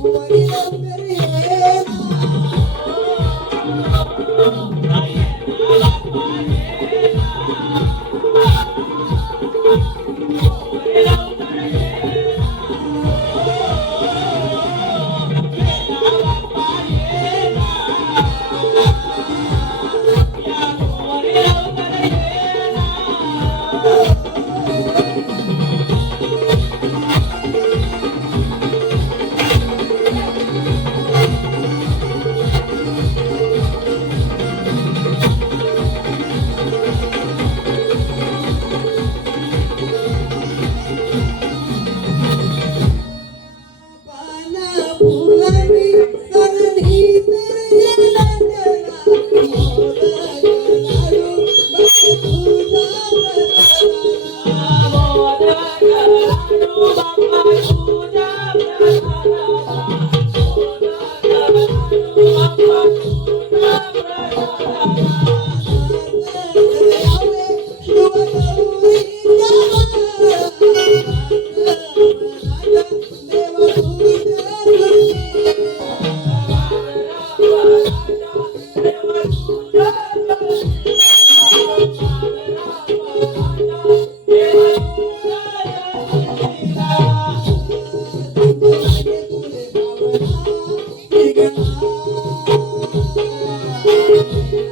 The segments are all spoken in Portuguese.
Oh,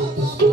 Oh